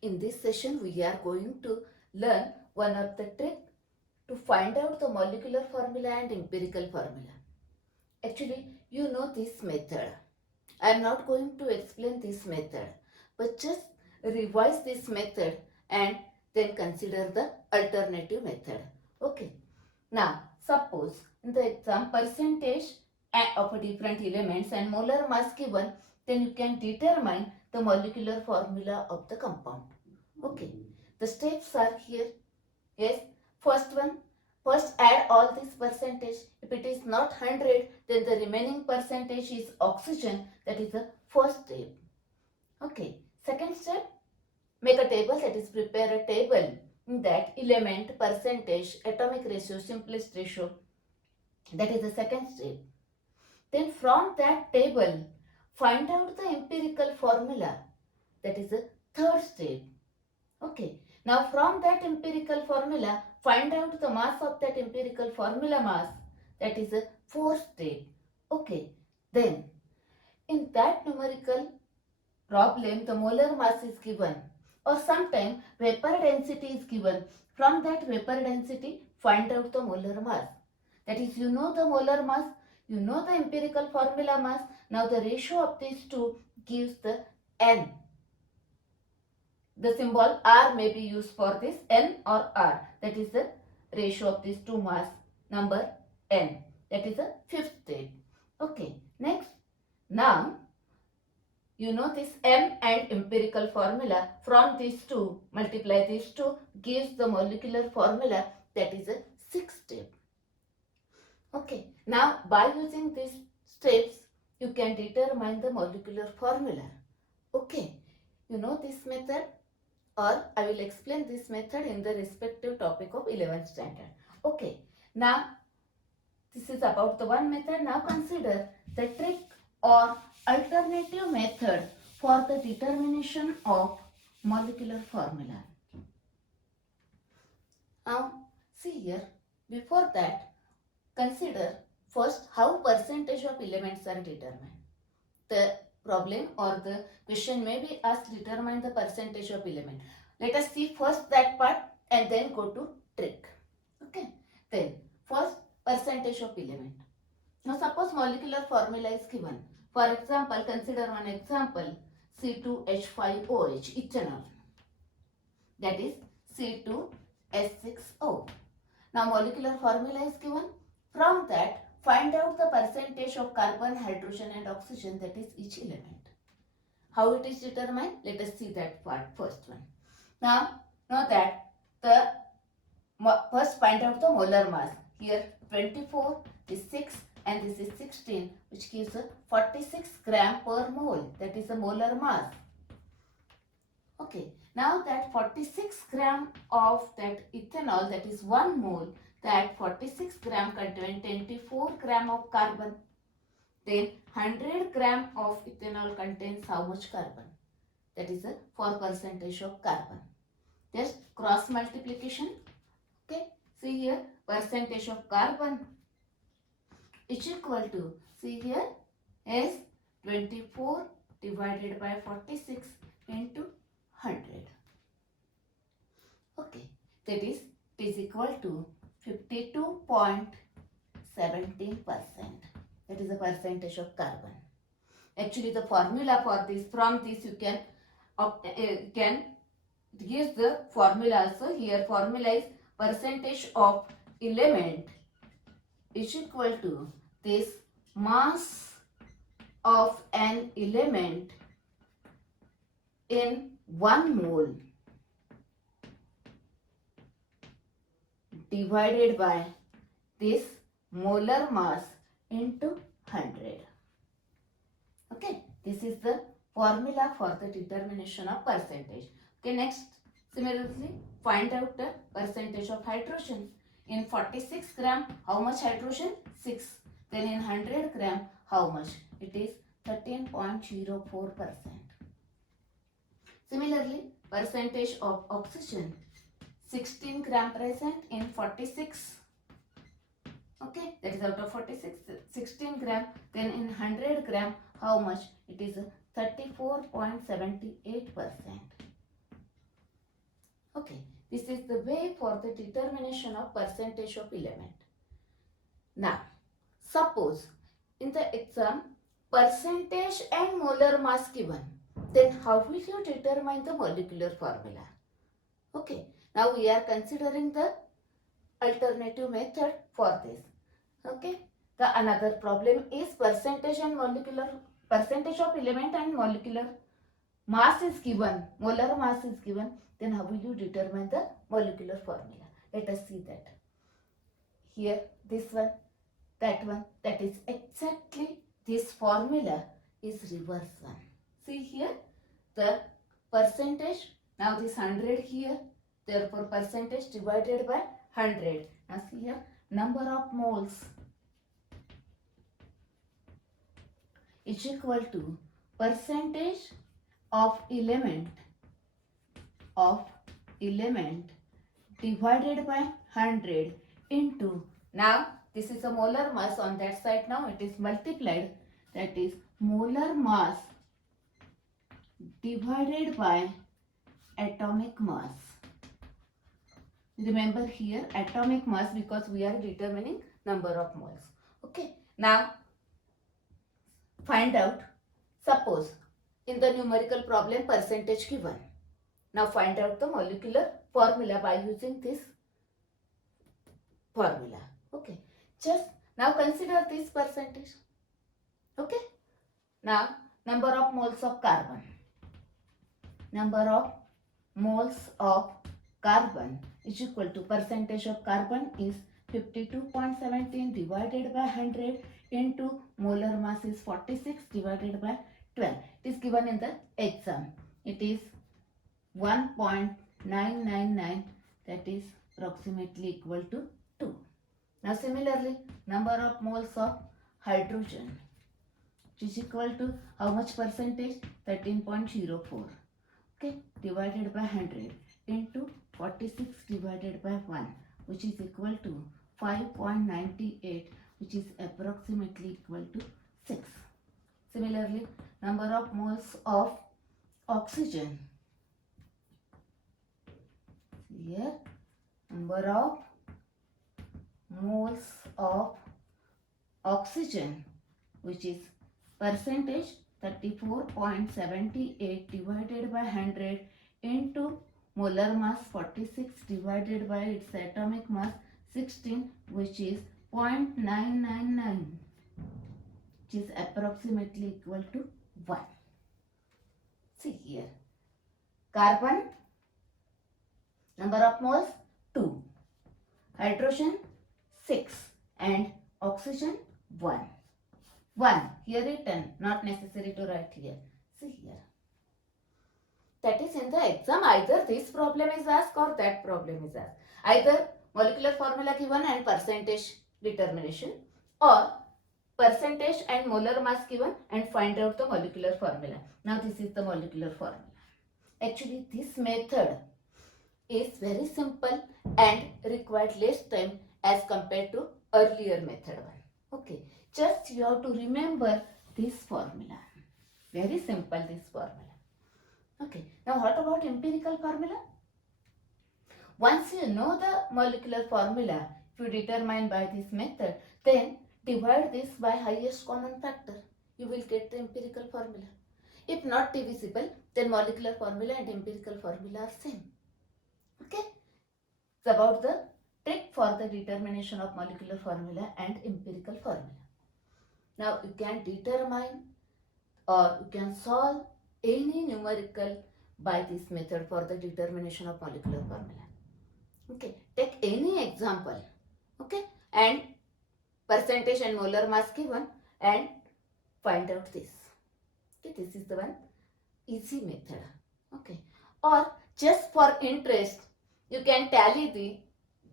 In this session, we are going to learn one of the trick to find out the molecular formula and empirical formula. Actually, you know this method. I am not going to explain this method, but just revise this method and then consider the alternative method. Okay. Now, suppose in the exam percentage of different elements and molar mass given, then you can determine the molecular formula of the compound. Okay, the steps are here. Yes, first one, first add all this percentage. If it is not 100, then the remaining percentage is oxygen. That is the first step. Okay, second step, make a table, that is prepare a table in that element, percentage, atomic ratio, simplest ratio. That is the second step. Then from that table, find out the empirical formula. That is the third step. Okay. Now from that empirical formula, find out the mass of that empirical formula mass. That is the fourth step. Okay. Then in that numerical problem, the molar mass is given, or sometime vapor density is given. From that vapor density, find out the molar mass. That is, you know the molar mass, you know the empirical formula mass. Now the ratio of these two gives the N. The symbol R may be used for this, N or R. That is the ratio of these two mass number N. That is the fifth step. Okay. Next. Now, you know this M and empirical formula. From these two, multiply these two, gives the molecular formula. That is the sixth step. Okay. Now, by using these steps, you can determine the molecular formula. Okay. You know this method, or I will explain this method in the respective topic of 11th standard. Okay. Now, this is about the one method. Now consider the trick or alternative method for the determination of molecular formula. Now, see here, before that, consider first how percentage of elements are determined. The problem or the question may be asked, determine the percentage of element. Let us see first that part and then go to trick. Okay. Then first, percentage of element. Now suppose molecular formula is given. For example, consider one example, C2H5OH, ethanol. That is C2H6O. Now molecular formula is given. From that, find out the percentage of carbon, hydrogen and oxygen, that is each element. How it is determined? Let us see that part, first one. Now, know that the first find out the molar mass. Here 24, this 6 and this is 16, which gives a 46 gram per mole. That is the molar mass. Okay, now that 46 gram of that ethanol, that is 1 mole, that 46 gram contain 24 gram of carbon. Then 100 gram of ethanol contains how much carbon? That is the 4% of carbon. Just cross multiplication. Okay, see here, percentage of carbon is equal to, see here, is 24 divided by 46 into 100. Okay, that is, it is equal to 52.17%. That is the percentage of carbon. Actually, the formula for this, from this you can give the formula also. Here formula is percentage of element is equal to this mass of an element in 1 mole divided by this molar mass into 100. Okay, this is the formula for the determination of percentage. Okay, next, similarly, find out the percentage of hydrogen. In 46 gram, how much hydrogen? 6. Then in 100 gram, how much? It is 13.04%. Similarly, percentage of oxygen. 16 gram present in 46. Okay, that is out of 46, 16 gram. Then in 100 gram, how much? It is 34.78%. Okay, this is the way for the determination of percentage of element. Now, suppose in the exam percentage and molar mass given, then how will you determine the molecular formula? Okay, now we are considering the alternative method for this. Okay, the another problem is percentage of element and molecular mass is given, molar mass is given, then how will you determine the molecular formula? Let us see that. Here, this one, that is exactly this formula is reverse one. See here, the percentage, now this 100 here, therefore percentage divided by 100. Now see here, number of moles is equal to percentage of element divided by 100 into, now this is a molar mass on that side, now it is multiplied, that is molar mass divided by atomic mass. Remember here atomic mass because we are determining number of moles. Okay, now find out, suppose in the numerical problem percentage given. Now find out the molecular formula by using this formula. Okay, just now consider this percentage. Okay, now number of moles of carbon. Number of moles of carbon is equal to percentage of carbon is 52.17 divided by 100 into molar mass is 46 divided by 12. It is given in the exam. It is 1.999, that is approximately equal to 2. Now similarly, number of moles of hydrogen, which is equal to how much percentage? 13.04. Okay, divided by 100 into 46 divided by 1, which is equal to 5.98, which is approximately equal to 6. Similarly, number of moles of oxygen. Here, number of moles of oxygen, which is percentage 34.78 divided by 100 into molar mass 46 divided by its atomic mass 16, which is 0.999, which is approximately equal to 1. See here, carbon number of moles 2, hydrogen 6 and oxygen 1. 1 here written, not necessary to write here. See here, that is in the exam either this problem is asked or that problem is asked. Either molecular formula given and percentage determination, or percentage and molar mass given and find out the molecular formula. Now this is the molecular formula. Actually this method is very simple and required less time as compared to earlier method one. Okay, just you have to remember this formula. Very simple this formula. Okay, now what about empirical formula? Once you know the molecular formula, if you determine by this method, then divide this by highest common factor. You will get the empirical formula. If not divisible, then molecular formula and empirical formula are same. Okay, it's about the trick for the determination of molecular formula and empirical formula. Now you can determine or you can solve any numerical by this method for the determination of molecular formula. Okay, take any example. Okay, and percentage and molar mass given and find out this. Okay, this is the one easy method. Okay, or just for interest, you can tally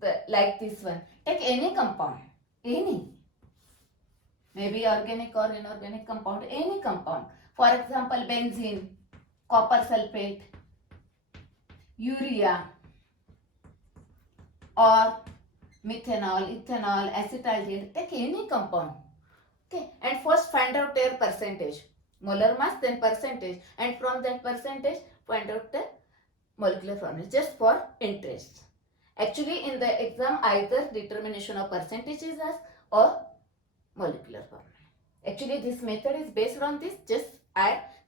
the like this one. Take any compound, any, maybe organic or inorganic compound, any compound. For example, benzene, copper sulfate, urea, or methanol, ethanol, acetaldehyde. Take any compound. Okay, and first find out their percentage, molar mass, then percentage, and from that percentage find out the molecular formula just for interest. Actually, in the exam, either determination of percentage is asked or molecular formula. Actually, this method is based on this.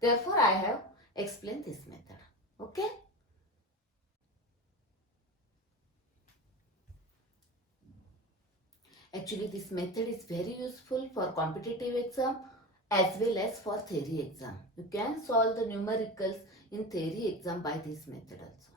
Therefore, I have explained this method. Okay. Actually, this method is very useful for competitive exam as well as for theory exam. You can solve the numericals in theory exam by this method also.